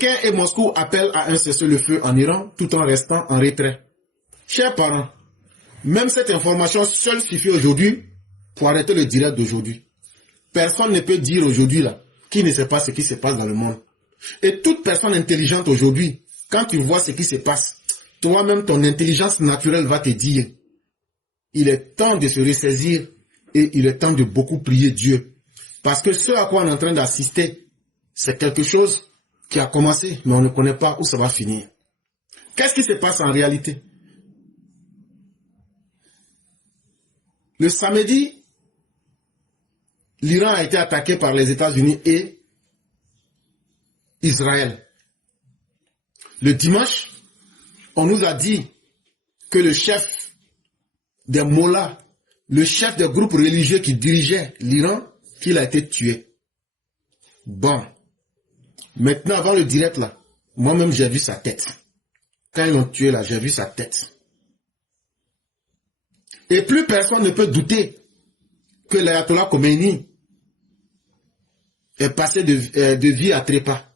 Pékin et Moscou appellent à un cessez-le-feu en Iran tout en restant en retrait. Chers parents, même cette information seule suffit aujourd'hui pour arrêter le direct d'aujourd'hui. Personne ne peut dire aujourd'hui là qui ne sait pas ce qui se passe dans le monde. Et toute personne intelligente aujourd'hui, quand tu vois ce qui se passe, toi-même ton intelligence naturelle va te dire, il est temps de se ressaisir et il est temps de beaucoup prier Dieu. Parce que ce à quoi on est en train d'assister, c'est quelque chose qui a commencé, mais on ne connaît pas où ça va finir. Qu'est-ce qui se passe en réalité? Le samedi, l'Iran a été attaqué par les États-Unis et Israël. Le dimanche, on nous a dit que le chef des mollahs, le chef des groupes religieux qui dirigeait l'Iran, qu'il a été tué. Bon. Maintenant, avant le direct là, moi-même j'ai vu sa tête. Quand ils l'ont tué là, j'ai vu sa tête. Et plus personne ne peut douter que l'ayatollah Khomeini est passé de vie à trépas.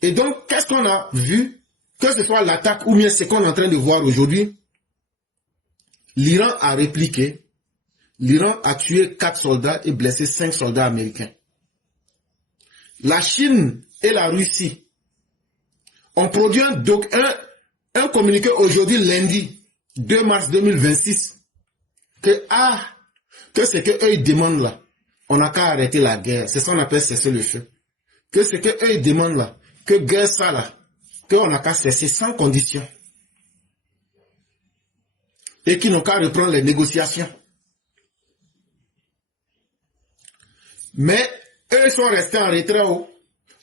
Et donc, qu'est-ce qu'on a vu? Que ce soit l'attaque ou bien ce qu'on est en train de voir aujourd'hui, l'Iran a répliqué. L'Iran a tué 4 soldats et blessé 5 soldats américains. La Chine et la Russie ont produit un communiqué aujourd'hui, lundi, 2 mars 2026, que ce qu'eux ils demandent là, on n'a qu'à arrêter la guerre. C'est ça qu'on appelle cesser le feu. Que ce qu'eux ils demandent là, que guerre ça là, qu'on n'a qu'à cesser sans condition. Et qu'ils n'ont qu'à reprendre les négociations. Mais eux sont restés en retrait.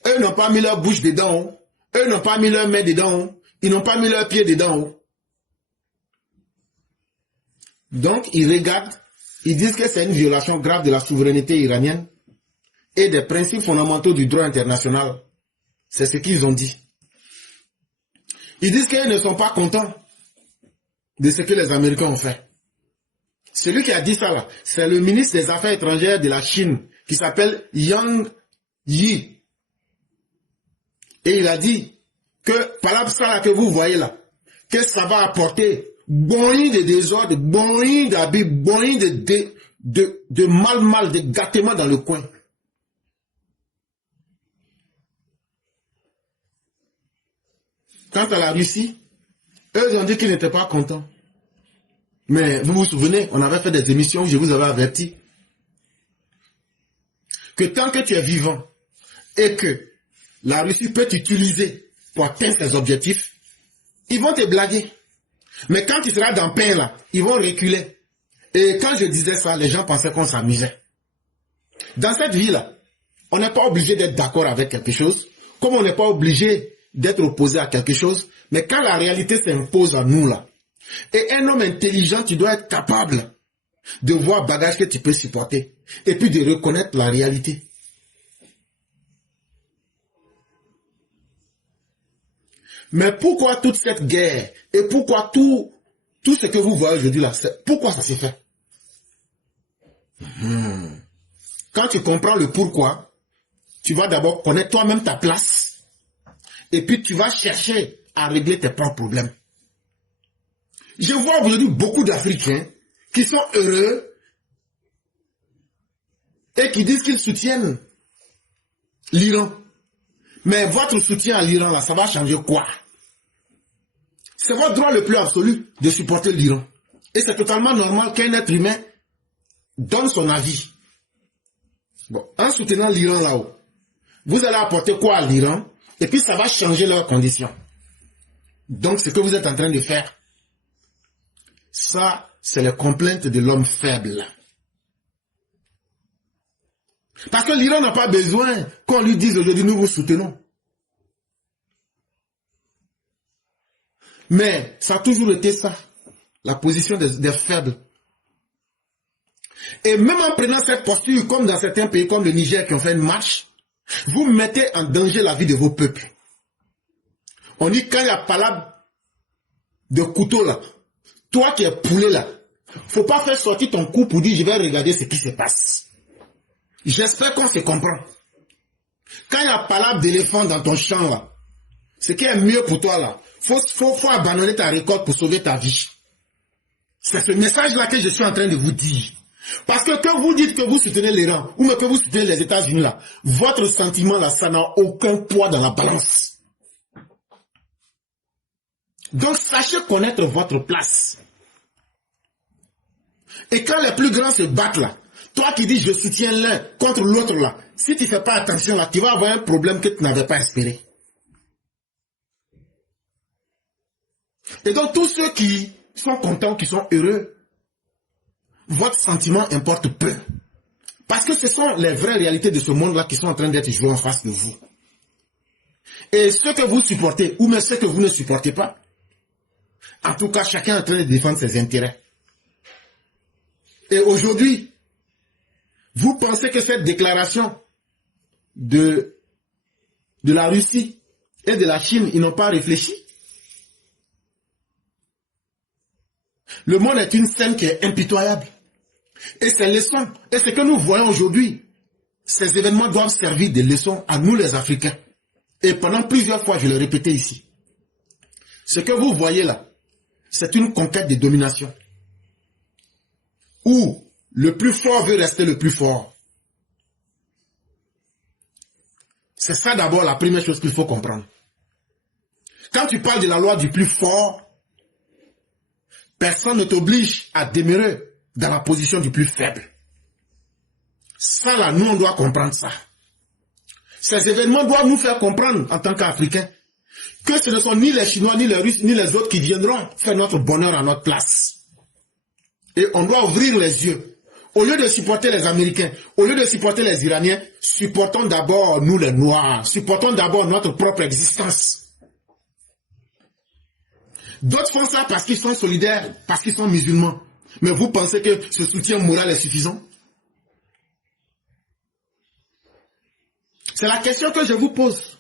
Eux n'ont pas mis leur bouche dedans. Eux n'ont pas mis leurs mains dedans. Ils n'ont pas mis leurs pieds dedans. Donc, ils regardent. Ils disent que c'est une violation grave de la souveraineté iranienne et des principes fondamentaux du droit international. C'est ce qu'ils ont dit. Ils disent qu'ils ne sont pas contents de ce que les Américains ont fait. Celui qui a dit ça là, c'est le ministre des Affaires étrangères de la Chine qui s'appelle Yang Yi. Et il a dit que par ça là que vous voyez là, que ça va apporter boing de désordre, boing d'habits, boing de mal, de gâtement dans le coin. Quant à la Russie, eux ont dit qu'ils n'étaient pas contents. Mais vous vous souvenez, on avait fait des émissions où je vous avais averti que tant que tu es vivant et que la Russie peut t'utiliser pour atteindre ses objectifs, ils vont te blaguer. Mais quand tu seras dans le pain là, ils vont reculer. Et quand je disais ça, les gens pensaient qu'on s'amusait. Dans cette vie-là, on n'est pas obligé d'être d'accord avec quelque chose, comme on n'est pas obligé d'être opposé à quelque chose, mais quand la réalité s'impose à nous là, et un homme intelligent, tu dois être capable de voir le bagage que tu peux supporter, et puis de reconnaître la réalité. Mais pourquoi toute cette guerre, et pourquoi tout ce que vous voyez aujourd'hui là, pourquoi ça s'est fait? Quand tu comprends le pourquoi, tu vas d'abord connaître toi-même ta place, et puis tu vas chercher à régler tes propres problèmes. Je vois aujourd'hui beaucoup d'Africains qui sont heureux et qui disent qu'ils soutiennent l'Iran. Mais votre soutien à l'Iran, là, ça va changer quoi? C'est votre droit le plus absolu de supporter l'Iran. Et c'est totalement normal qu'un être humain donne son avis. Bon, en soutenant l'Iran là-haut, vous allez apporter quoi à l'Iran? Et puis ça va changer leurs conditions. Donc ce que vous êtes en train de faire, ça, c'est les complaintes de l'homme faible. Parce que l'Iran n'a pas besoin qu'on lui dise aujourd'hui, nous vous soutenons. Mais ça a toujours été ça, la position des faibles. Et même en prenant cette posture, comme dans certains pays comme le Niger qui ont fait une marche, vous mettez en danger la vie de vos peuples. On dit quand il y a palabre de couteau là, toi qui es poulet là, faut pas faire sortir ton cou pour dire je vais regarder ce qui se passe. J'espère qu'on se comprend. Quand il y a palabre d'éléphant dans ton champ, là, ce qui est mieux pour toi, là, faut abandonner ta récolte pour sauver ta vie. C'est ce message-là que je suis en train de vous dire. Parce que vous dites que vous soutenez l'Iran, ou même que vous soutenez les États-Unis, là, votre sentiment, là, ça n'a aucun poids dans la balance. Donc, sachez connaître votre place. Et quand les plus grands se battent, là, toi qui dis je soutiens l'un contre l'autre, là, si tu ne fais pas attention, là, tu vas avoir un problème que tu n'avais pas espéré. Et donc, tous ceux qui sont contents, qui sont heureux, votre sentiment importe peu. Parce que ce sont les vraies réalités de ce monde-là qui sont en train d'être jouées en face de vous. Et ceux que vous supportez, ou même ceux que vous ne supportez pas, en tout cas, chacun est en train de défendre ses intérêts. Et aujourd'hui, vous pensez que cette déclaration de la Russie et de la Chine, ils n'ont pas réfléchi? Le monde est une scène qui est impitoyable. Et ces leçons, et ce que nous voyons aujourd'hui, ces événements doivent servir de leçons à nous les Africains. Et pendant plusieurs fois, je l'ai répété ici. Ce que vous voyez là, c'est une conquête de domination. Où le plus fort veut rester le plus fort. C'est ça d'abord la première chose qu'il faut comprendre. Quand tu parles de la loi du plus fort, personne ne t'oblige à demeurer dans la position du plus faible. Ça là, nous on doit comprendre ça. Ces événements doivent nous faire comprendre en tant qu'Africains que ce ne sont ni les Chinois, ni les Russes, ni les autres qui viendront faire notre bonheur à notre place. Et on doit ouvrir les yeux. Au lieu de supporter les Américains, au lieu de supporter les Iraniens, supportons d'abord nous les Noirs, supportons d'abord notre propre existence. D'autres font ça parce qu'ils sont solidaires, parce qu'ils sont musulmans. Mais vous pensez que ce soutien moral est suffisant? C'est la question que je vous pose.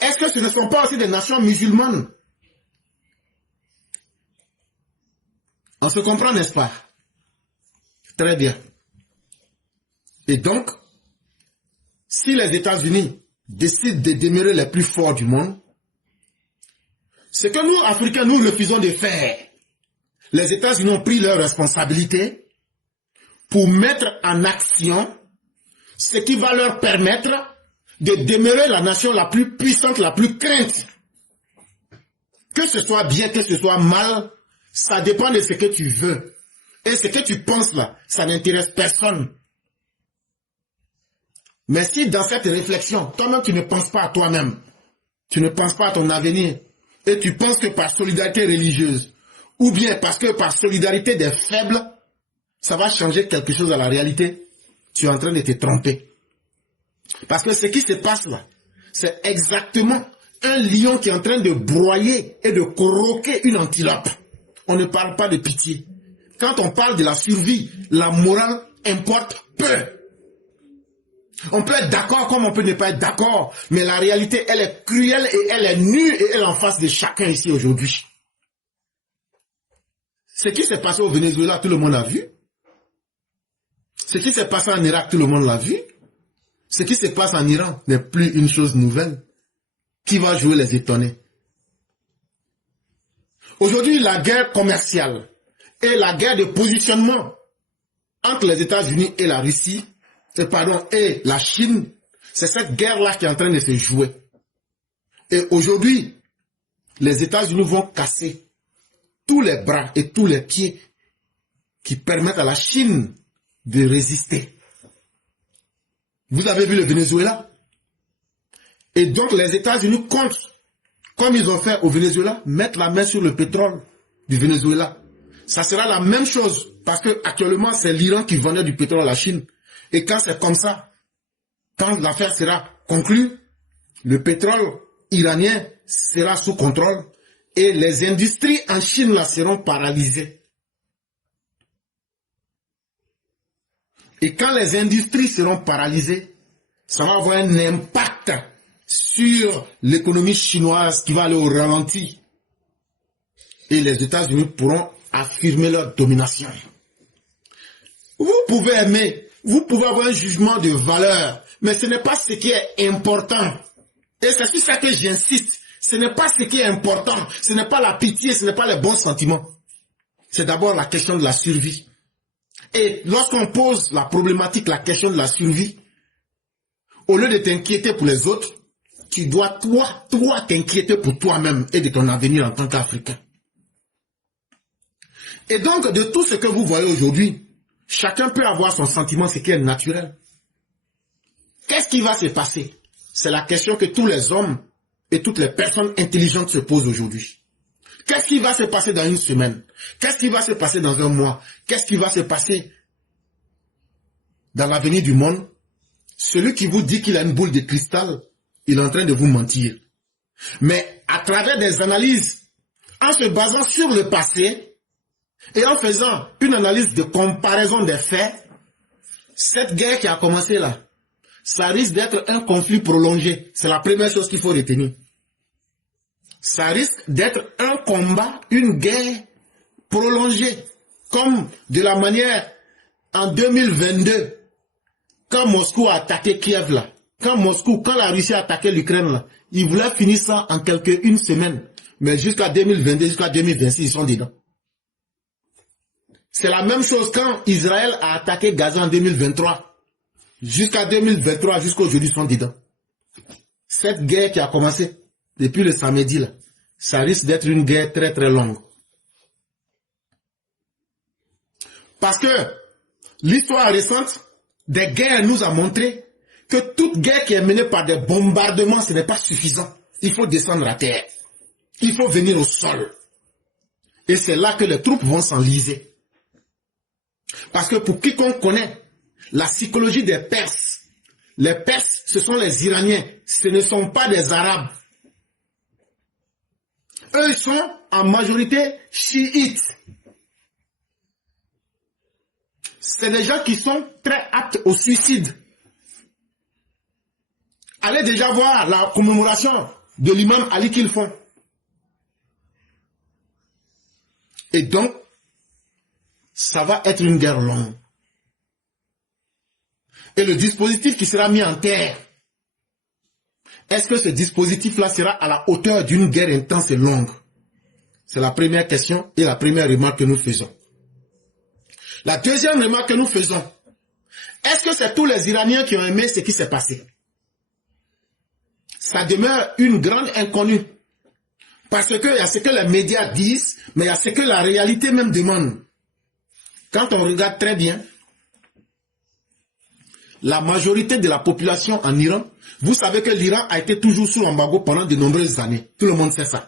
Est-ce que ce ne sont pas aussi des nations musulmanes? On se comprend, n'est-ce pas? Très bien. Et donc, si les États-Unis décident de demeurer les plus forts du monde, ce que nous, Africains, nous refusons de faire, les États-Unis ont pris leurs responsabilités pour mettre en action ce qui va leur permettre de demeurer la nation la plus puissante, la plus crainte. Que ce soit bien, que ce soit mal, ça dépend de ce que tu veux. Et ce que tu penses là, ça n'intéresse personne. Mais si dans cette réflexion, toi-même tu ne penses pas à toi-même, tu ne penses pas à ton avenir, et tu penses que par solidarité religieuse, ou bien parce que par solidarité des faibles, ça va changer quelque chose à la réalité, tu es en train de te tromper. Parce que ce qui se passe là, c'est exactement un lion qui est en train de broyer et de croquer une antilope. On ne parle pas de pitié. Quand on parle de la survie, la morale importe peu. On peut être d'accord comme on peut ne pas être d'accord, mais la réalité, elle est cruelle et elle est nue et elle est en face de chacun ici aujourd'hui. Ce qui s'est passé au Venezuela, tout le monde a vu. Ce qui s'est passé en Irak, tout le monde l'a vu. Ce qui se passe en Iran n'est plus une chose nouvelle. Qui va jouer les étonnés? Aujourd'hui, la guerre commerciale et la guerre de positionnement entre les États-Unis et la Russie, et la Chine, c'est cette guerre-là qui est en train de se jouer. Et aujourd'hui, les États-Unis vont casser tous les bras et tous les pieds qui permettent à la Chine de résister. Vous avez vu le Venezuela? Et donc les États-Unis comptent, comme ils ont fait au Venezuela, mettre la main sur le pétrole du Venezuela. Ça sera la même chose, parce que actuellement c'est l'Iran qui vendait du pétrole à la Chine. Et quand c'est comme ça, quand l'affaire sera conclue, le pétrole iranien sera sous contrôle et les industries en Chine là seront paralysées. Et quand les industries seront paralysées, ça va avoir un impact sur l'économie chinoise qui va aller au ralenti. Et les États-Unis pourront affirmer leur domination. Vous pouvez aimer Vous pouvez avoir un jugement de valeur, mais ce n'est pas ce qui est important. Et c'est sur ça que j'insiste. Ce n'est pas ce qui est important. Ce n'est pas la pitié, ce n'est pas les bons sentiments. C'est d'abord la question de la survie. Et lorsqu'on pose la problématique, la question de la survie, au lieu de t'inquiéter pour les autres, tu dois toi t'inquiéter pour toi-même et de ton avenir en tant qu'Africain. Et donc, de tout ce que vous voyez aujourd'hui, chacun peut avoir son sentiment, ce qui est naturel. Qu'est-ce qui va se passer? C'est la question que tous les hommes et toutes les personnes intelligentes se posent aujourd'hui. Qu'est-ce qui va se passer dans une semaine? Qu'est-ce qui va se passer dans un mois? Qu'est-ce qui va se passer dans l'avenir du monde? Celui qui vous dit qu'il a une boule de cristal, il est en train de vous mentir. Mais à travers des analyses, en se basant sur le passé et en faisant une analyse de comparaison des faits, cette guerre qui a commencé là, ça risque d'être un conflit prolongé. C'est la première chose qu'il faut retenir. Ça risque d'être un combat, une guerre prolongée. Comme de la manière en 2022, quand Moscou a attaqué Kiev là, quand la Russie a attaqué l'Ukraine là, ils voulaient finir ça en une semaine. Mais jusqu'à 2022, jusqu'à 2026, ils sont dedans. C'est la même chose quand Israël a attaqué Gaza en 2023. Jusqu'à 2023, jusqu'à aujourd'hui, ils sont dedans. Cette guerre qui a commencé depuis le samedi, là, ça risque d'être une guerre très très longue. Parce que l'histoire récente des guerres nous a montré que toute guerre qui est menée par des bombardements, ce n'est pas suffisant. Il faut descendre à terre. Il faut venir au sol. Et c'est là que les troupes vont s'enliser. Parce que pour quiconque connaît la psychologie des Perses, les Perses, ce sont les Iraniens, ce ne sont pas des Arabes. Eux, ils sont en majorité chiites. C'est des gens qui sont très aptes au suicide. Allez déjà voir la commémoration de l'imam Ali qu'ils font. Et donc, ça va être une guerre longue. Et le dispositif qui sera mis en terre, est-ce que ce dispositif-là sera à la hauteur d'une guerre intense et longue? C'est la première question et la première remarque que nous faisons. La deuxième remarque que nous faisons, est-ce que c'est tous les Iraniens qui ont aimé ce qui s'est passé? Ça demeure une grande inconnue. Parce qu'il y a ce que les médias disent, mais il y a ce que la réalité même demande. Quand on regarde très bien, la majorité de la population en Iran, vous savez que l'Iran a été toujours sous embargo pendant de nombreuses années. Tout le monde sait ça.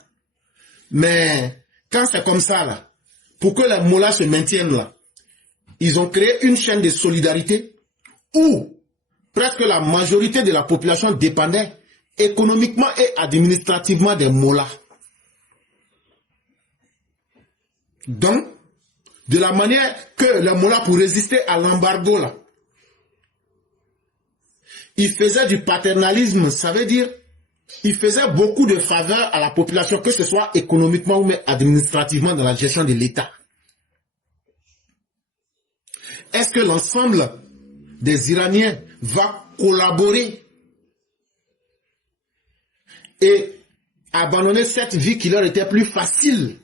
Mais quand c'est comme ça, là, pour que les mollahs se maintiennent là, ils ont créé une chaîne de solidarité où presque la majorité de la population dépendait économiquement et administrativement des mollahs. Donc, de la manière que les mollahs, pour résister à l'embargo là, ils faisaient du paternalisme, ça veut dire ils faisaient beaucoup de faveurs à la population, que ce soit économiquement ou même administrativement dans la gestion de l'État. Est-ce que l'ensemble des Iraniens va collaborer et abandonner cette vie qui leur était plus facile?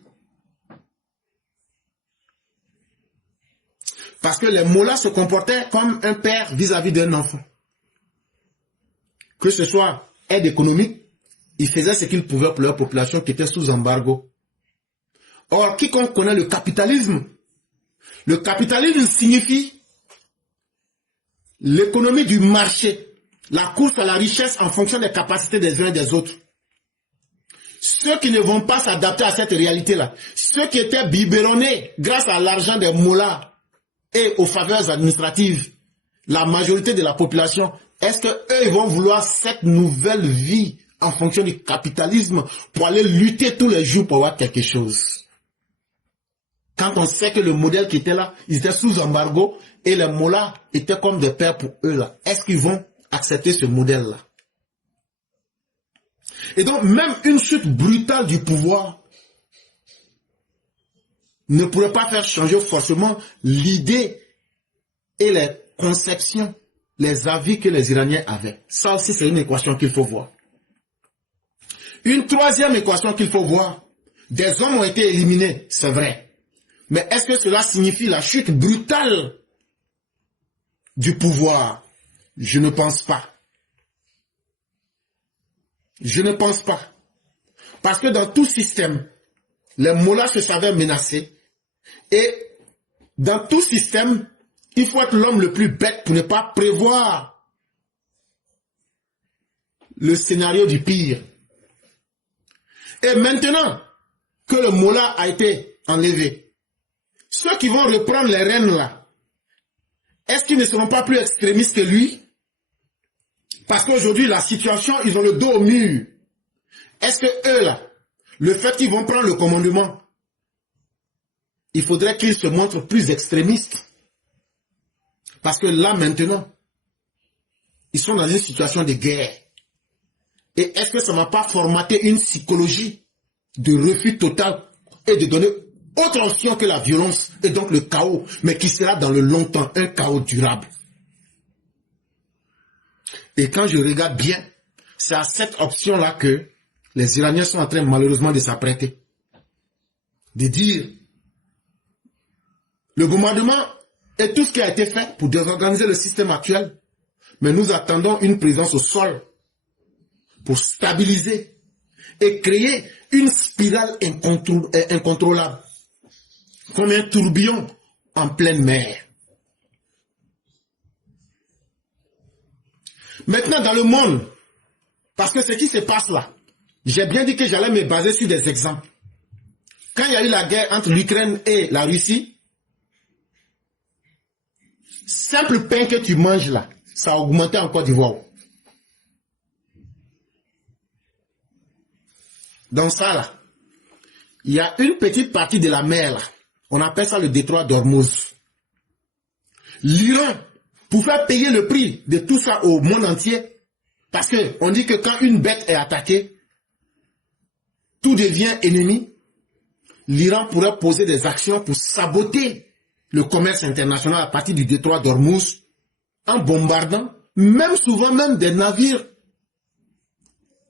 Parce que les mollahs se comportaient comme un père vis-à-vis d'un enfant. Que ce soit aide économique, ils faisaient ce qu'ils pouvaient pour leur population qui était sous embargo. Or, quiconque connaît le capitalisme signifie l'économie du marché, la course à la richesse en fonction des capacités des uns et des autres. Ceux qui ne vont pas s'adapter à cette réalité-là, ceux qui étaient biberonnés grâce à l'argent des mollahs et aux faveurs administratives, la majorité de la population, est-ce qu'eux vont vouloir cette nouvelle vie en fonction du capitalisme pour aller lutter tous les jours pour avoir quelque chose? Quand on sait que le modèle qui était là, ils étaient sous embargo et les mollahs étaient comme des pères pour eux là, est-ce qu'ils vont accepter ce modèle-là? Et donc, même une chute brutale du pouvoir ne pourrait pas faire changer forcément l'idée et les conceptions, les avis que les Iraniens avaient. Ça aussi, c'est une équation qu'il faut voir. Une troisième équation qu'il faut voir. Des hommes ont été éliminés, c'est vrai. Mais est-ce que cela signifie la chute brutale du pouvoir? Je ne pense pas. Je ne pense pas. Parce que dans tout système, les mollahs se savaient menacés. Et dans tout système, il faut être l'homme le plus bête pour ne pas prévoir le scénario du pire. Et maintenant que le mollah a été enlevé, ceux qui vont reprendre les rênes là, est-ce qu'ils ne seront pas plus extrémistes que lui? Parce qu'aujourd'hui, la situation, ils ont le dos au mur. Est-ce que eux là, le fait qu'ils vont prendre le commandement, il faudrait qu'ils se montrent plus extrémistes? Parce que là maintenant, ils sont dans une situation de guerre. Et est-ce que ça ne va pas formater une psychologie de refus total et de donner autre option que la violence et donc le chaos, mais qui sera dans le long temps un chaos durable? Et quand je regarde bien, c'est à cette option-là que les Iraniens sont en train malheureusement de s'apprêter. De dire, le bombardement et tout ce qui a été fait pour désorganiser le système actuel, mais nous attendons une présence au sol pour stabiliser et créer une spirale incontrôlable, comme un tourbillon en pleine mer. Maintenant, dans le monde, parce que ce qui se passe là, j'ai bien dit que j'allais me baser sur des exemples. Quand il y a eu la guerre entre l'Ukraine et la Russie, simple pain que tu manges là, ça a augmenté en Côte d'Ivoire. Dans ça là, il y a une petite partie de la mer là, on appelle ça le détroit d'Ormuz. L'Iran, pour faire payer le prix de tout ça au monde entier, parce qu'on dit que quand une bête est attaquée, tout devient ennemi, l'Iran pourrait poser des actions pour saboter le commerce international à partir du détroit d'Ormuz, en bombardant, même souvent même des navires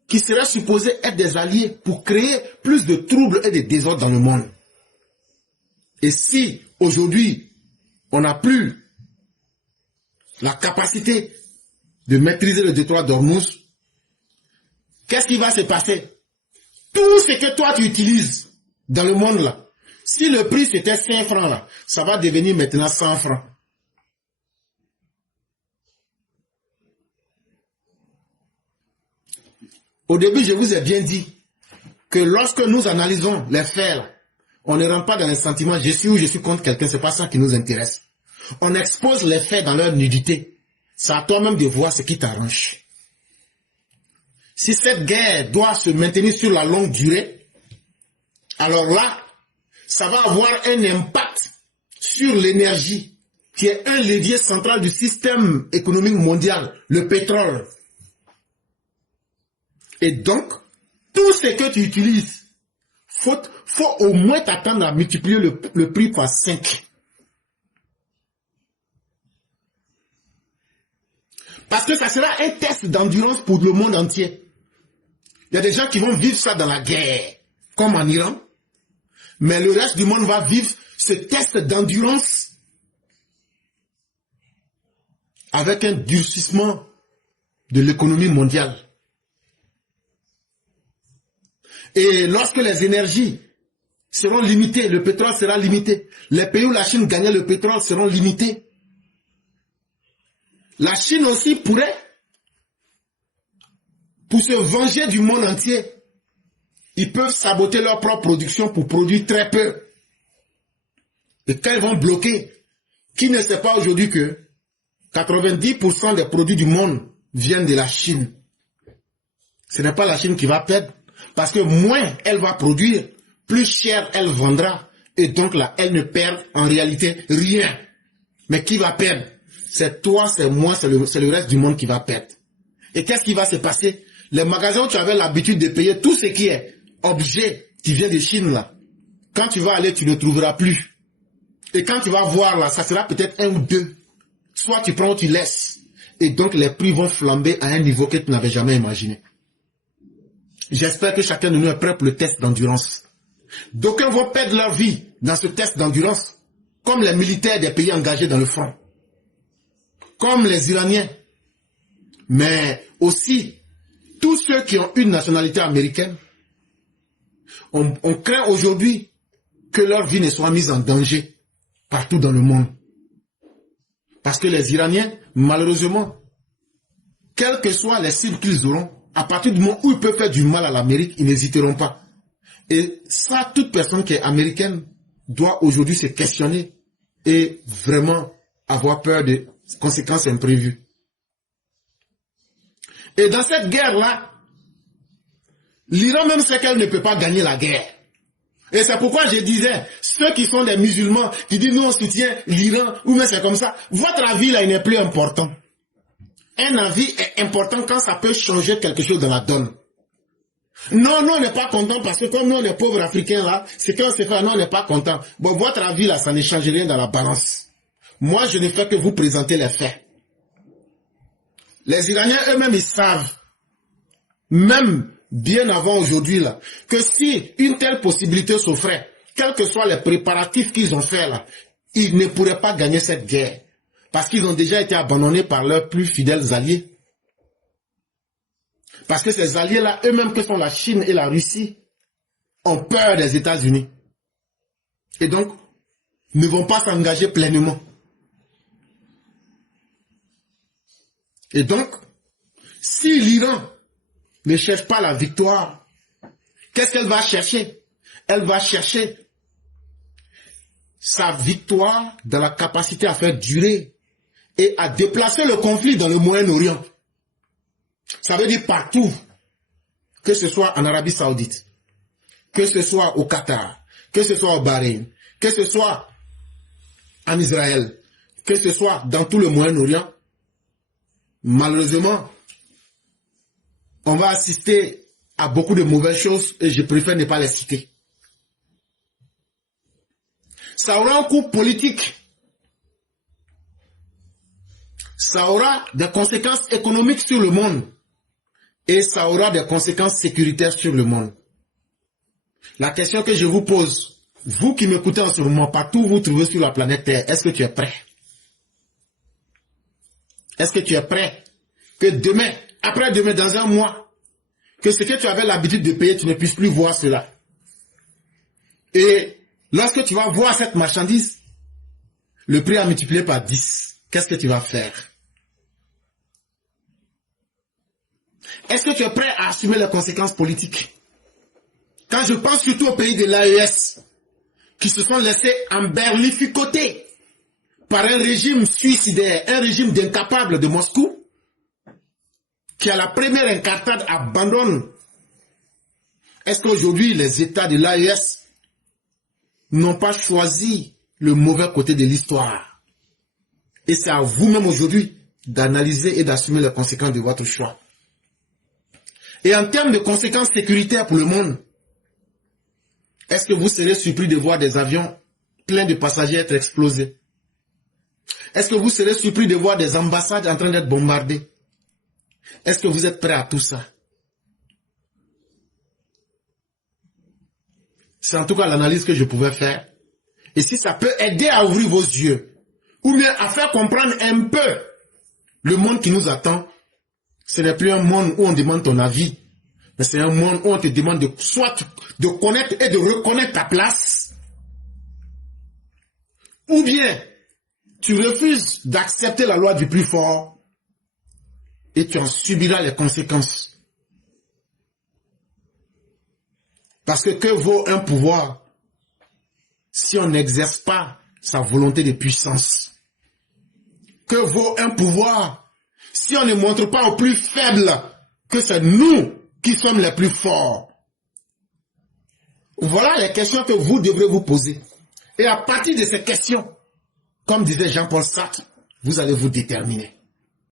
qui seraient supposés être des alliés pour créer plus de troubles et de désordres dans le monde. Et si aujourd'hui, on n'a plus la capacité de maîtriser le détroit d'Ormuz, qu'est-ce qui va se passer? Tout ce que toi tu utilises dans le monde là, si le prix c'était 5 francs là, ça va devenir maintenant 100 francs. Au début, je vous ai bien dit que lorsque nous analysons les faits là, on ne rentre pas dans les sentiments, je suis ou je suis contre quelqu'un, c'est pas ça qui nous intéresse. On expose les faits dans leur nudité. C'est à toi-même de voir ce qui t'arrange. Si cette guerre doit se maintenir sur la longue durée, alors là, ça va avoir un impact sur l'énergie, qui est un levier central du système économique mondial, le pétrole. Et donc, tout ce que tu utilises, faut au moins t'attendre à multiplier le prix par 5. Parce que ça sera un test d'endurance pour le monde entier. Il y a des gens qui vont vivre ça dans la guerre, comme en Iran. Mais le reste du monde va vivre ce test d'endurance avec un durcissement de l'économie mondiale. Et lorsque les énergies seront limitées, le pétrole sera limité. Les pays où la Chine gagnait le pétrole seront limités. La Chine aussi pourrait, pour se venger du monde entier, ils peuvent saboter leur propre production pour produire très peu. Et quand ils vont bloquer, qui ne sait pas aujourd'hui que 90% des produits du monde viennent de la Chine. Ce n'est pas la Chine qui va perdre, parce que moins elle va produire, plus cher elle vendra. Et donc là, elle ne perd en réalité rien. Mais qui va perdre? C'est toi, c'est moi, c'est le reste du monde qui va perdre. Et qu'est-ce qui va se passer? Les magasins où tu avais l'habitude de payer tout ce qui est objet qui vient de Chine là, quand tu vas aller, tu ne trouveras plus. Et quand tu vas voir là, ça sera peut-être 1 ou 2. soit tu prends ou tu laisses. Et donc les prix vont flamber à un niveau que tu n'avais jamais imaginé. J'espère que chacun de nous est prêt pour le test d'endurance. D'aucuns vont perdre leur vie dans ce test d'endurance, comme les militaires des pays engagés dans le front, comme les Iraniens, mais aussi tous ceux qui ont une nationalité américaine. On craint aujourd'hui que leur vie ne soit mise en danger partout dans le monde. Parce que les Iraniens, malheureusement, quelles que soient les cibles qu'ils auront, à partir du moment où ils peuvent faire du mal à l'Amérique, ils n'hésiteront pas. Et ça, toute personne qui est américaine doit aujourd'hui se questionner et vraiment avoir peur des conséquences imprévues. Et dans cette guerre-là, l'Iran même sait qu'elle ne peut pas gagner la guerre. Et c'est pourquoi je disais, ceux qui sont des musulmans, qui disent nous on soutient l'Iran, ou même c'est comme ça, votre avis là il n'est plus important. Un avis est important quand ça peut changer quelque chose dans la donne. Non, nous on n'est pas content parce que comme nous on est pauvres africains là, c'est quand on se fait, non on n'est pas content. Bon, votre avis là, ça ne change rien dans la balance. Moi je ne fais que vous présenter les faits. Les Iraniens eux-mêmes ils savent, même bien avant aujourd'hui là, que si une telle possibilité s'offrait, quels que soient les préparatifs qu'ils ont faits là, ils ne pourraient pas gagner cette guerre. Parce qu'ils ont déjà été abandonnés par leurs plus fidèles alliés. Parce que ces alliés-là, eux-mêmes que sont la Chine et la Russie, ont peur des États-Unis. Et donc, ne vont pas s'engager pleinement. Et donc, si l'Iran ne cherche pas la victoire, qu'est-ce qu'elle va chercher? Elle va chercher sa victoire dans la capacité à faire durer et à déplacer le conflit dans le Moyen-Orient. Ça veut dire partout, que ce soit en Arabie Saoudite, que ce soit au Qatar, que ce soit au Bahreïn, que ce soit en Israël, que ce soit dans tout le Moyen-Orient. Malheureusement, on va assister à beaucoup de mauvaises choses et je préfère ne pas les citer. Ça aura un coût politique. Ça aura des conséquences économiques sur le monde. Et ça aura des conséquences sécuritaires sur le monde. La question que je vous pose, vous qui m'écoutez en ce moment, partout où vous trouvez sur la planète Terre, est-ce que tu es prêt? Est-ce que tu es prêt que demain, après-demain, dans un mois, que ce que tu avais l'habitude de payer, tu ne puisses plus voir cela? Et lorsque tu vas voir cette marchandise, le prix a multiplié par 10. Qu'est-ce que tu vas faire? Est-ce que tu es prêt à assumer les conséquences politiques? Quand je pense surtout aux pays de l'AES, qui se sont laissés emberlificoter par un régime suicidaire, un régime d'incapables de Moscou, qui à la première incartade abandonne. Est-ce qu'aujourd'hui les États de l'AES n'ont pas choisi le mauvais côté de l'histoire? Et c'est à vous-même aujourd'hui d'analyser et d'assumer les conséquences de votre choix. Et en termes de conséquences sécuritaires pour le monde, est-ce que vous serez surpris de voir des avions pleins de passagers être explosés? Est-ce que vous serez surpris de voir des ambassades en train d'être bombardées? Est-ce que vous êtes prêts à tout ça? C'est en tout cas l'analyse que je pouvais faire. Et si ça peut aider à ouvrir vos yeux, ou bien à faire comprendre un peu le monde qui nous attend, ce n'est plus un monde où on demande ton avis, mais c'est un monde où on te demande de soit de connaître et de reconnaître ta place, ou bien tu refuses d'accepter la loi du plus fort et tu en subiras les conséquences. Parce que vaut un pouvoir si on n'exerce pas sa volonté de puissance? Que vaut un pouvoir si on ne montre pas aux plus faibles que c'est nous qui sommes les plus forts? Voilà les questions que vous devrez vous poser. Et à partir de ces questions, comme disait Jean-Paul Sartre, vous allez vous déterminer.